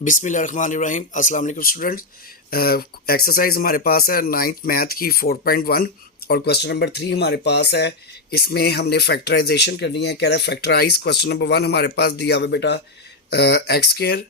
बिस्मिल्लाहिर्रहमानिर्रहीम। अस्सलाम वालेकुम स्टूडेंट्स। एक्सरसाइज हमारे पास है 9th मैथ की 4.1 और क्वेश्चन नंबर 3 हमारे पास है। इसमें हमने फैक्टराइजेशन करनी है। कह रहा है फैक्टराइज। क्वेश्चन नंबर 1 हमारे पास दिया हुआ बेटा x square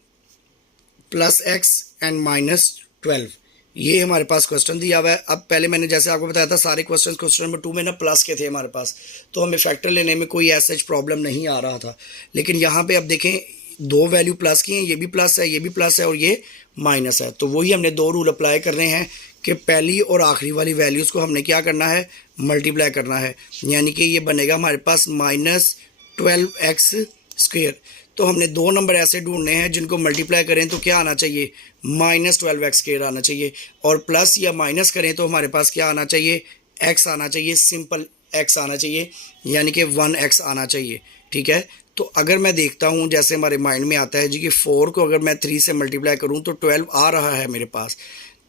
plus x and -12। ये हमारे पास क्वेश्चन दिया हुआ है। अब पहले मैंने जैसे आपको बताया था सारे क्वेश्चन नंबर 2 में ना प्लस के थे हमारे पास, तो हमें फैक्टर लेने में कोई ऐसा प्रॉब्लम नहीं आ रहा था। लेकिन यहाँ पे अब देखें दो वैल्यू प्लस की हैं, ये भी प्लस है, ये भी प्लस है और ये माइनस है। तो वही हमने दो रूल अप्लाई करने हैं कि पहली और आखिरी वाली वैल्यूज़ को हमने क्या करना है, मल्टीप्लाई करना है। यानी कि ये बनेगा हमारे पास -12x²। तो हमने दो नंबर ऐसे ढूंढने हैं जिनको मल्टीप्लाई करें तो क्या आना चाहिए, -12x² आना चाहिए। और प्लस या माइनस करें तो हमारे पास क्या आना चाहिए, x आना चाहिए, सिंपल x आना चाहिए, यानी कि 1x आना चाहिए। ठीक है। तो अगर मैं देखता हूँ जैसे हमारे माइंड में आता है जी कि 4 को अगर मैं 3 से मल्टीप्लाई करूँ तो 12 आ रहा है मेरे पास।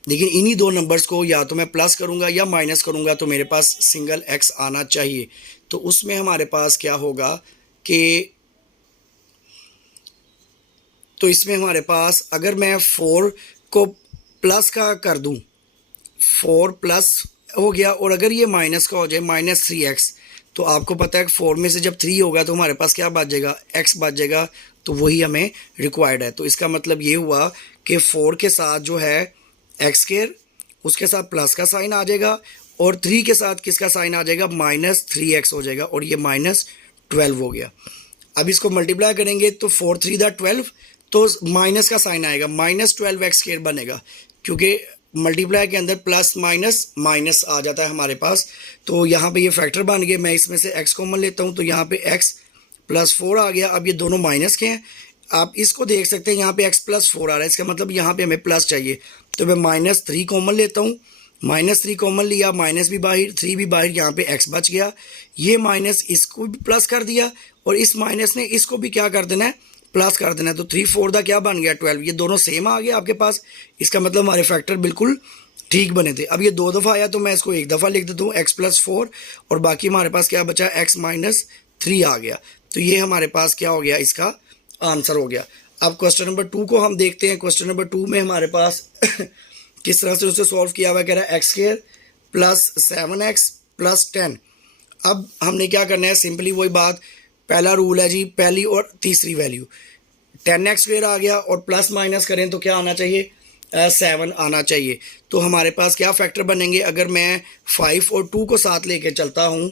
लेकिन इन्हीं दो नंबर्स को या तो मैं प्लस करूँगा या माइनस करूँगा तो मेरे पास सिंगल x आना चाहिए। तो उसमें हमारे पास क्या होगा कि तो इसमें हमारे पास अगर मैं 4 को प्लस का कर दूं, 4 प्लस हो गया, और अगर ये माइनस का हो जाए -3x, तो आपको पता है कि 4 में से जब 3 होगा तो हमारे पास क्या बच जाएगा, x बच जाएगा। तो वही हमें रिक्वायर्ड है। तो इसका मतलब ये हुआ कि 4 के साथ जो है x², उसके साथ प्लस का साइन आ जाएगा, और 3 के साथ किसका साइन आ जाएगा, -3x हो जाएगा, और ये -12 हो गया। अब इसको मल्टीप्लाई करेंगे तो 4 3 12, तो माइनस का साइन आएगा, -12x² बनेगा, क्योंकि मल्टीप्लाई के अंदर प्लस माइनस माइनस आ जाता है हमारे पास। तो यहाँ पे ये फैक्टर बन गए। मैं इसमें से x कॉमन लेता हूँ तो यहाँ पे x +4 आ गया। अब ये दोनों माइनस के हैं, आप इसको देख सकते हैं यहाँ पे x +4 आ रहा है, इसका मतलब यहाँ पे हमें प्लस चाहिए। तो मैं -3 कॉमन लेता हूँ, -3 कॉमन लिया, माइनस भी बाहर 3 भी बाहर, यहाँ पे x बच गया। ये माइनस इसको भी प्लस कर दिया और इस माइनस ने इसको भी क्या कर देना है, प्लस कर देना है। तो 3 4 का क्या बन गया, 12। ये दोनों सेम आ गया आपके पास। इसका मतलब हमारे फैक्टर बिल्कुल ठीक बने थे। अब ये दो दफ़ा आया तो मैं इसको एक दफ़ा लिख देता हूँ, x +4, और बाकी हमारे पास क्या बचा, x -3 आ गया। तो ये हमारे पास क्या हो गया, इसका आंसर हो गया। अब क्वेश्चन नंबर 2 को हम देखते हैं। क्वेश्चन नंबर 2 में हमारे पास किस तरह से उसे सॉल्व किया हुआ, कह रहा है x² + 7x + 10। अब हमने क्या करना है, सिंपली वही बात, पहला रूल है जी, पहली और तीसरी वैल्यू 10x² आ गया, और प्लस माइनस करें तो क्या आना चाहिए, 7 आना चाहिए। तो हमारे पास क्या फैक्टर बनेंगे, अगर मैं 5 और 2 को साथ लेके चलता हूँ,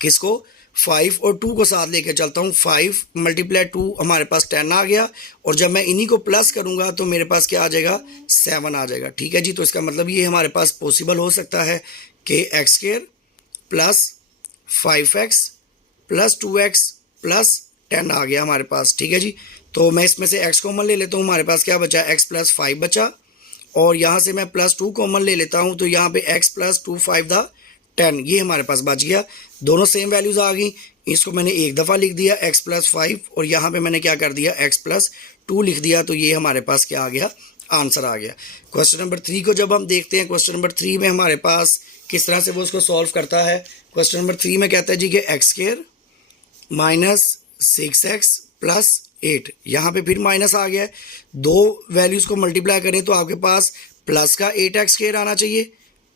किसको, 5 और 2 को साथ लेके चलता हूँ, 5 × 2 हमारे पास 10 आ गया, और जब मैं इन्हीं को प्लस करूँगा तो मेरे पास क्या आ जाएगा, 7 आ जाएगा। ठीक है जी। तो इसका मतलब ये हमारे पास पॉसिबल हो सकता है कि x² + 5x + 2x + 10 आ गया हमारे पास। ठीक है जी। तो मैं इसमें से x कॉमन ले लेता हूँ, हमारे पास क्या बचा, x + 5 बचा, और यहाँ से मैं +2 कॉमन ले लेता हूँ तो यहाँ पे x + 2 5 10, ये हमारे पास बच गया। दोनों सेम वैल्यूज़ आ गई। इसको मैंने एक दफ़ा लिख दिया x + 5, और यहाँ पे मैंने क्या कर दिया, x + 2 लिख दिया। तो ये हमारे पास क्या आ गया, आंसर आ गया। क्वेश्चन नंबर 3 को जब हम देखते हैं, क्वेश्चन नंबर 3 में हमारे पास किस तरह से वो उसको सॉल्व करता है। क्वेश्चन नंबर 3 में कहता है जी कि x² -6x + 8, यहाँ पे फिर माइनस आ गया है। दो वैल्यूज़ को मल्टीप्लाई करें तो आपके पास प्लस का 8x² आना चाहिए,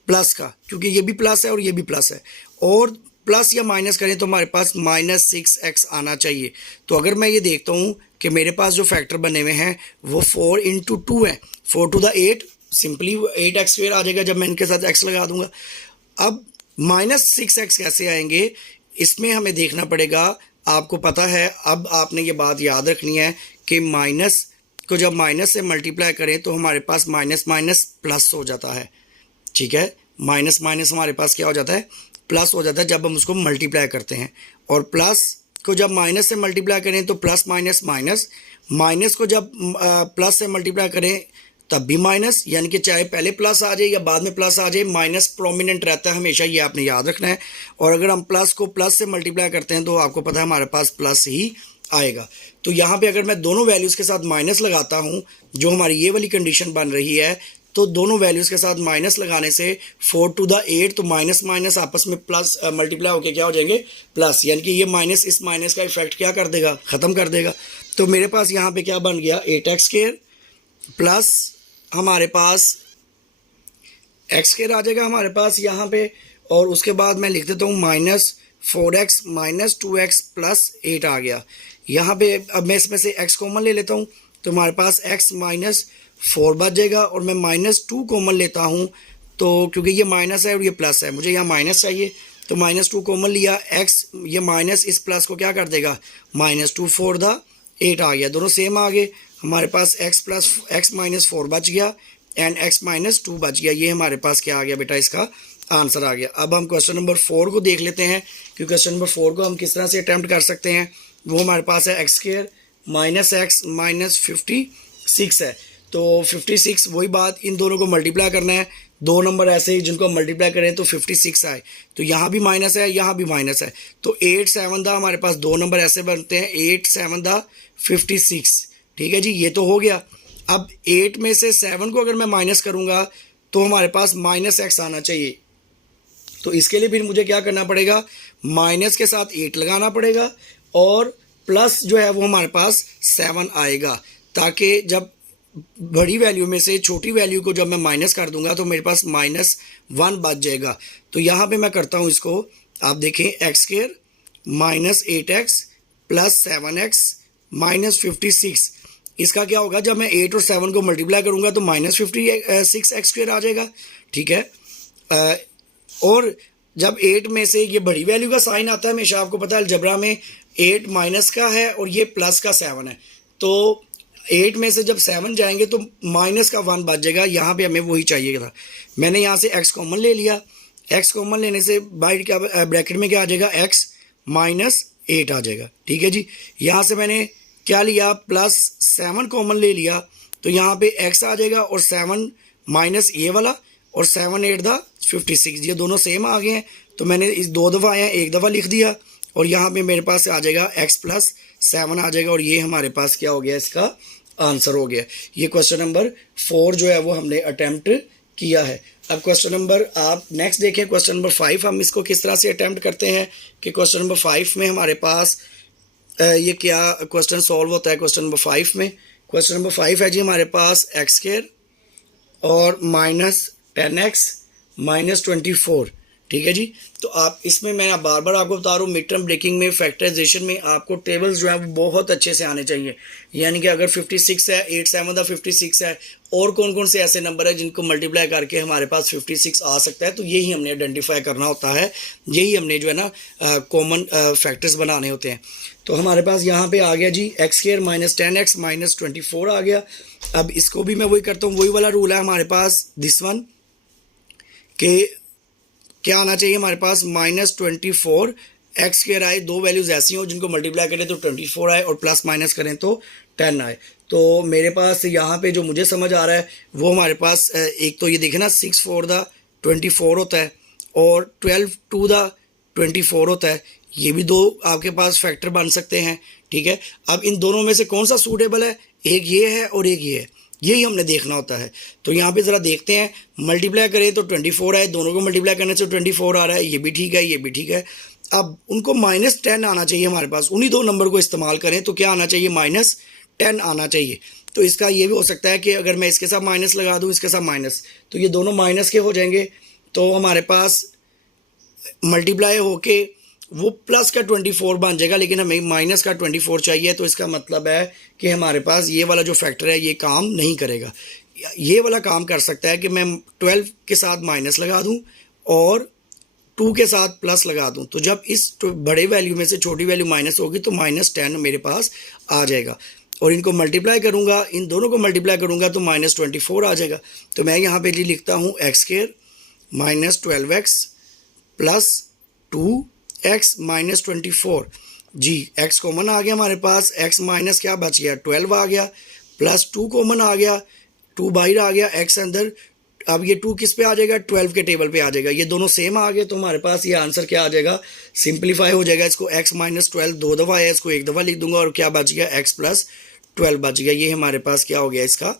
प्लस का, क्योंकि ये भी प्लस है और ये भी प्लस है, और प्लस या माइनस करें तो हमारे पास -6x आना चाहिए। तो अगर मैं ये देखता हूँ कि मेरे पास जो फैक्टर बने हुए हैं वो 4 × 2 है, 4 to the 8, सिंपली 8x² आ जाएगा जब मैं इनके साथ x लगा दूंगा। अब -6x कैसे आएंगे, इसमें हमें देखना पड़ेगा। आपको पता है, अब आपने ये बात याद रखनी है कि माइनस को जब माइनस से मल्टीप्लाई करें तो हमारे पास माइनस माइनस प्लस हो जाता है। ठीक है। माइनस माइनस हमारे पास क्या हो जाता है, प्लस हो जाता है जब हम उसको मल्टीप्लाई करते हैं। और प्लस को जब माइनस से मल्टीप्लाई करें तो प्लस माइनस माइनस, माइनस को जब प्लस से मल्टीप्लाई करें तब भी माइनस, यानी कि चाहे पहले प्लस आ जाए या बाद में प्लस आ जाए, माइनस प्रोमिनेंट रहता है हमेशा, ये आपने याद रखना है। और अगर हम प्लस को प्लस से मल्टीप्लाई करते हैं तो आपको पता है हमारे पास प्लस ही आएगा। तो यहाँ पे अगर मैं दोनों वैल्यूज़ के साथ माइनस लगाता हूँ, जो हमारी ये वाली कंडीशन बन रही है, तो दोनों वैल्यूज़ के साथ माइनस लगाने से 4 to the 8, तो माइनस माइनस आपस में प्लस मल्टीप्लाई होकर क्या हो जाएंगे, प्लस, यानी कि ये माइनस इस माइनस का इफेक्ट क्या कर देगा, ख़त्म कर देगा। तो मेरे पास यहाँ पे क्या बन गया 8x² प्लस हमारे पास x² आ जाएगा हमारे पास यहाँ पे, और उसके बाद मैं लिख देता हूँ -4x - 2x प्लस 8 आ गया यहाँ पे। अब मैं इसमें से x कॉमन ले लेता हूँ तो हमारे पास x - 4 बच जाएगा, और मैं -2 कॉमन लेता हूँ तो क्योंकि ये माइनस है और ये प्लस है, मुझे यहाँ माइनस चाहिए तो -2 कॉमन लिया, x ये माइनस इस प्लस को क्या कर देगा -2 4 दा 8 आ गया, दोनों सेम आ गए हमारे पास। x - 4 बच गया एंड x - 2 बच गया। ये हमारे पास क्या आ गया बेटा, इसका आंसर आ गया। अब हम क्वेश्चन नंबर 4 को देख लेते हैं कि क्वेश्चन नंबर 4 को हम किस तरह से अटैम्प्ट कर सकते हैं। वो हमारे पास है x² - x - 56 है। तो 56 वही बात, इन दोनों को मल्टीप्लाई करना है, दो नंबर ऐसे ही जिनको हम मल्टीप्लाई करें तो 56 आए, तो यहाँ भी माइनस है यहाँ भी माइनस है, तो 8 7 दा हमारे पास दो नंबर ऐसे बनते हैं 8 7 दा 56। ठीक है जी, ये तो हो गया। अब 8 में से 7 को अगर मैं माइनस करूँगा तो हमारे पास -x आना चाहिए, तो इसके लिए फिर मुझे क्या करना पड़ेगा, माइनस के साथ 8 लगाना पड़ेगा और प्लस जो है वो हमारे पास 7 आएगा, ताकि जब बड़ी वैल्यू में से छोटी वैल्यू को जब मैं माइनस कर दूंगा तो मेरे पास -1 बच जाएगा। तो यहाँ पे मैं करता हूँ इसको, आप देखें x² - 8x प्लस 7x - 56, इसका क्या होगा, जब मैं 8 और 7 को मल्टीप्लाई करूँगा तो -56x² आ जाएगा। ठीक है, और जब 8 में से ये बड़ी वैल्यू का साइन आता है, हमेशा आपको पता है अलजबरा में 8 माइनस का है और ये प्लस का 7 है, तो 8 में से जब 7 जाएंगे तो माइनस का 1 बच जाएगा, यहाँ पे हमें वही चाहिए था। मैंने यहाँ से x कॉमन ले लिया, x कॉमन लेने से बाइट क्या ब्रैकेट में क्या आ जाएगा, x - 8 आ जाएगा। ठीक है जी, यहाँ से मैंने क्या लिया, +7 कॉमन ले लिया, तो यहाँ पे x आ जाएगा और 7 माइनस ये वाला और 7 8 दा 56, ये दोनों सेम आ गए हैं, तो मैंने इस दो दफ़ा आया एक दफ़ा लिख दिया और यहाँ पे मेरे पास आ जाएगा x + 7 आ जाएगा, और ये हमारे पास क्या हो गया, इसका आंसर हो गया। ये क्वेश्चन नंबर 4 जो है वो हमने अटैम्प्ट किया है। अब क्वेश्चन नंबर आप नेक्स्ट देखें, क्वेश्चन नंबर 5 हम इसको किस तरह से अटैम्प्ट करते हैं कि क्वेश्चन नंबर 5 में हमारे पास ये क्या क्वेश्चन सॉल्व होता है। क्वेश्चन नंबर 5 में, क्वेश्चन नंबर 5 है जी हमारे पास x² और -10x - 24। ठीक है जी, तो आप इसमें मैं बार बार आपको बता रहा हूँ, मिड टर्म ब्रेकिंग में फैक्टराइजेशन में आपको टेबल्स जो है वो बहुत अच्छे से आने चाहिए। यानी कि अगर 56 है, 8 7 दा 56 है, और कौन कौन से ऐसे नंबर है जिनको मल्टीप्लाई करके हमारे पास 56 आ सकता है, तो यही हमने आइडेंटिफाई करना होता है, यही हमने जो है ना कॉमन फैक्टर्स बनाने होते हैं। तो हमारे पास यहाँ पे आ गया जी x² - 10x - 24 आ गया। अब इसको भी मैं वही करता हूँ, वही वाला रूल है हमारे पास दिस वन के क्या आना चाहिए हमारे पास, -24 x² आए, दो वैल्यूज़ ऐसी हो जिनको मल्टीप्लाई करें तो 24 आए और प्लस माइनस करें तो 10 आए। तो मेरे पास यहाँ पे जो मुझे समझ आ रहा है वो हमारे पास एक तो ये देखे ना 6 4 दा 24 होता है और 12 2 दा 24 होता है, ये भी दो आपके पास फैक्टर बन सकते हैं। ठीक है, अब इन दोनों में से कौन सा सूटेबल है, एक ये है और एक ये है, यही हमने देखना होता है। तो यहाँ पे ज़रा देखते हैं, मल्टीप्लाई करें तो 24 आए, दोनों को मल्टीप्लाई करने से 24 आ रहा है, ये भी ठीक है ये भी ठीक है। अब उनको -10 आना चाहिए हमारे पास, उन्हीं दो नंबर को इस्तेमाल करें तो क्या आना चाहिए, -10 आना चाहिए। तो इसका ये भी हो सकता है कि अगर मैं इसके साथ माइनस लगा दूँ, इसके साथ माइनस, तो ये दोनों माइनस के हो जाएंगे, तो हमारे पास मल्टीप्लाई होके वो प्लस का 24 बन जाएगा, लेकिन हमें माइनस का 24 चाहिए। तो इसका मतलब है कि हमारे पास ये वाला जो फैक्टर है ये काम नहीं करेगा। ये वाला काम कर सकता है कि मैं 12 के साथ माइनस लगा दूं और 2 के साथ प्लस लगा दूं, तो जब इस बड़े वैल्यू में से छोटी वैल्यू माइनस होगी तो -10 मेरे पास आ जाएगा, और इनको मल्टीप्लाई करूँगा, इन दोनों को मल्टीप्लाई करूँगा तो -24 आ जाएगा। तो मैं यहाँ पे लिखता हूँ x² - 12x + 2x - 24 जी। x कॉमन आ गया हमारे पास, x माइनस क्या बच गया 12 आ गया, प्लस 2 कॉमन आ गया, 2 बाहर आ गया, x अंदर, अब ये 2 किस पे आ जाएगा, 12 के टेबल पे आ जाएगा, ये दोनों सेम आ गए, तो हमारे पास ये आंसर क्या आ जाएगा, सिंप्लीफाई हो जाएगा। इसको x - 12 दो दफ़ा है, इसको एक दफ़ा लिख दूंगा और क्या बच गया, x + 12 बच गया। ये हमारे पास क्या हो गया, इसका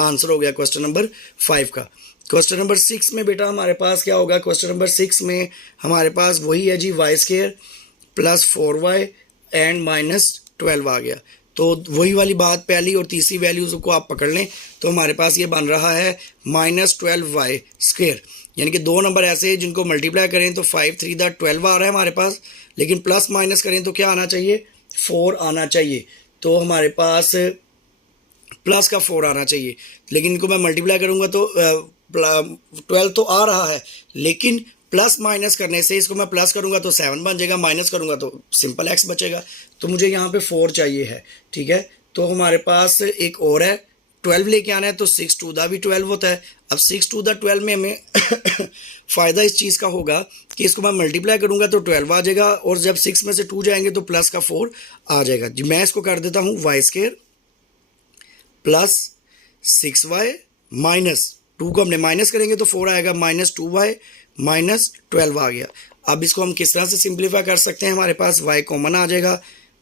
आंसर हो गया क्वेश्चन नंबर 5 का। क्वेश्चन नंबर 6 में बेटा हमारे पास क्या होगा, क्वेश्चन नंबर 6 में हमारे पास वही है जी y² + 4y एंड -12 आ गया। तो वही वाली बात, पहली और तीसरी वैल्यूज़ को आप पकड़ लें तो हमारे पास ये बन रहा है -12y²। यानी कि दो नंबर ऐसे हैं जिनको मल्टीप्लाई करें तो 5 3 12 आ रहा है हमारे पास, लेकिन प्लस माइनस करें तो क्या आना चाहिए, 4 आना चाहिए। तो हमारे पास प्लस का 4 आना चाहिए, लेकिन इनको मैं मल्टीप्लाई करूँगा तो 12 तो आ रहा है, लेकिन प्लस माइनस करने से इसको मैं प्लस करूँगा तो 7 बन जाएगा, माइनस करूँगा तो सिंपल x बचेगा। तो मुझे यहाँ पे 4 चाहिए है, ठीक है। तो हमारे पास एक और है, 12 लेके आना है, तो 6 टू द भी 12 होता है। अब 6 टू द 12 में हमें फ़ायदा इस चीज़ का होगा कि इसको मैं मल्टीप्लाई करूँगा तो 12 आ जाएगा, और जब 6 में से 2 जाएंगे तो प्लस का 4 आ जाएगा जी। मैं इसको कर देता हूँ y² प्लस 6y माइनस 2 को हमने माइनस करेंगे तो 4 आएगा, -2y माइनस 12 आ गया। अब इसको हम किस तरह से सिंप्लीफाई कर सकते हैं, हमारे पास y कॉमन आ जाएगा,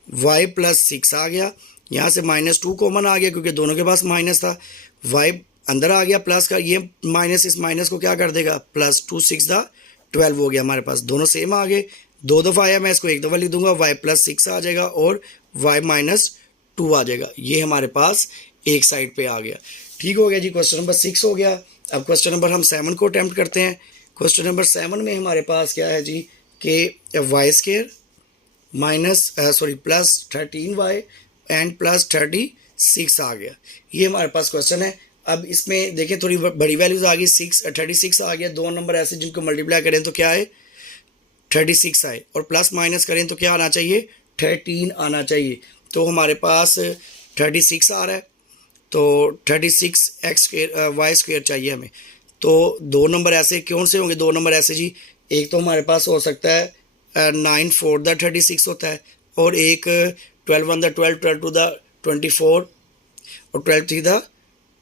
y प्लस 6 आ गया, यहाँ से -2 कॉमन आ गया क्योंकि दोनों के पास माइनस था, y अंदर आ गया प्लस का, ये माइनस इस माइनस को क्या कर देगा, +2 6 12 हो गया हमारे पास, दोनों सेम आ गए। 2 दफ़ा आया, मैं इसको एक दफ़ा लिख दूंगा, y प्लस 6 आ जाएगा और y -2 आ जाएगा। ये हमारे पास एक साइड पे आ गया, ठीक हो गया जी। क्वेश्चन नंबर 6 हो गया। अब क्वेश्चन नंबर हम 7 को अटैम्प्ट करते हैं। क्वेश्चन नंबर 7 में हमारे पास क्या है जी कि y² plus 13y and plus 36 आ गया, ये हमारे पास क्वेश्चन है। अब इसमें देखिए थोड़ी बड़ी वैल्यूज आ गई, 36 आ गया। दो नंबर ऐसे जिनको मल्टीप्लाई करें तो क्या है, 36 आए, और प्लस माइनस करें तो क्या आना चाहिए, 13 आना चाहिए। तो हमारे पास 36 आ रहा है, तो 36x² y² चाहिए हमें। तो दो नंबर ऐसे कौन से होंगे, दो नंबर ऐसे जी, एक तो हमारे पास हो सकता है 9 4 36 होता है, और एक 12 1 12 12 2 24 और 12 3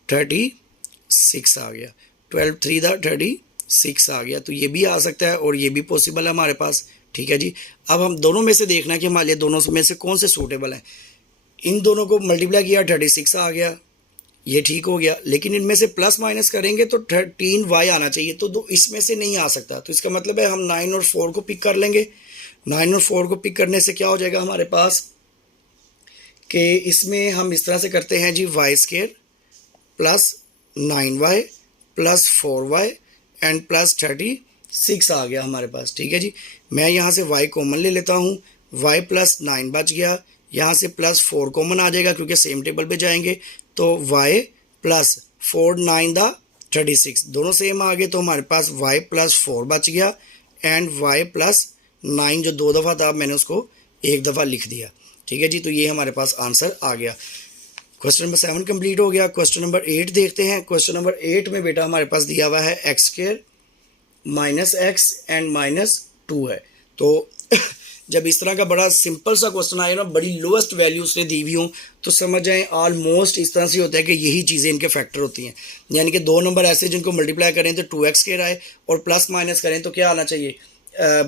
36 आ गया, 12 3 36 आ गया। तो ये भी आ सकता है और ये भी पॉसिबल है हमारे पास, ठीक है जी। अब हम दोनों में से देखना है कि हमारे लिए दोनों में से कौन से सूटेबल है। इन दोनों को मल्टीप्लाई किया, 36 आ गया, ये ठीक हो गया, लेकिन इनमें से प्लस माइनस करेंगे तो 13y आना चाहिए, तो दो इसमें से नहीं आ सकता। तो इसका मतलब है हम 9 और 4 को पिक कर लेंगे। 9 और 4 को पिक करने से क्या हो जाएगा हमारे पास कि इसमें हम इस तरह से करते हैं जी, y² plus 9y plus 4y and plus 36 आ गया हमारे पास, ठीक है जी। मैं यहाँ से y कॉमन ले लेता हूँ, y प्लस 9 बच गया, यहाँ से प्लस 4 कॉमन आ जाएगा क्योंकि सेम टेबल पे जाएंगे, तो y प्लस 4 9 36 दोनों सेम आ गए, तो हमारे पास y प्लस 4 बच गया एंड y प्लस 9 जो 2 दफ़ा था मैंने उसको एक दफ़ा लिख दिया, ठीक है जी। तो ये हमारे पास आंसर आ गया। क्वेश्चन नंबर 7 कंप्लीट हो गया। क्वेश्चन नंबर 8 देखते हैं। क्वेश्चन नंबर 8 में बेटा हमारे पास दिया हुआ है x² -x एंड -2 है। तो जब इस तरह का बड़ा सिंपल सा क्वेश्चन आए ना, बड़ी लोएस्ट वैल्यू उसने दी हुई हों, तो समझ जाएं ऑलमोस्ट इस तरह से होता है कि यही चीज़ें इनके फैक्टर होती हैं। यानी कि दो नंबर ऐसे जिनको मल्टीप्लाई करें तो 2x² आए और प्लस माइनस करें तो क्या आना चाहिए,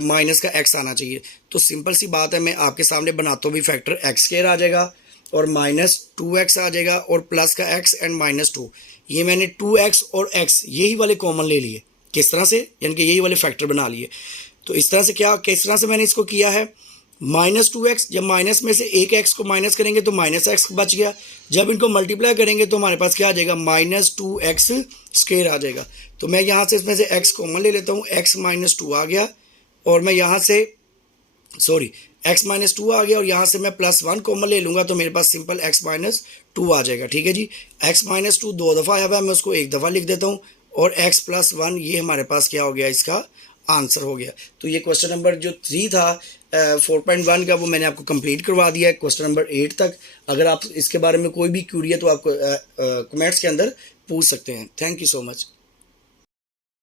माइनस का x आना चाहिए। तो सिंपल सी बात है, मैं आपके सामने बनाता हूँ भी फैक्टर x² आ जाएगा और -2x आ जाएगा और प्लस का x एंड -2। ये मैंने 2x और x यही वाले कॉमन ले लिए, किस तरह से, यानी कि यही वाले फैक्टर बना लिए। तो इस तरह से क्या, किस तरह से मैंने इसको किया है, -2x, जब माइनस में से एक x को माइनस करेंगे तो -x बच गया, जब इनको मल्टीप्लाई करेंगे तो हमारे पास क्या आ जाएगा, -2x² आ जाएगा। तो मैं यहाँ से इसमें से x कॉमन ले लेता हूँ, x -2 आ गया, और मैं यहाँ से x -2 आ गया और यहाँ से मैं +1 कॉमन ले लूँगा तो मेरे पास सिंपल x -2 आ जाएगा, ठीक है जी। x -2 दो दफ़ा आया हुआ है, मैं उसको एक दफ़ा लिख देता हूँ, और x +1 ये हमारे पास क्या हो गया, इसका आंसर हो गया। तो ये क्वेश्चन नंबर जो 3 था 4.1 का, वो मैंने आपको कंप्लीट करवा दिया है क्वेश्चन नंबर 8 तक। अगर आप इसके बारे में कोई भी क्यूरी है तो आप कमेंट्स के अंदर पूछ सकते हैं। Thank you so much.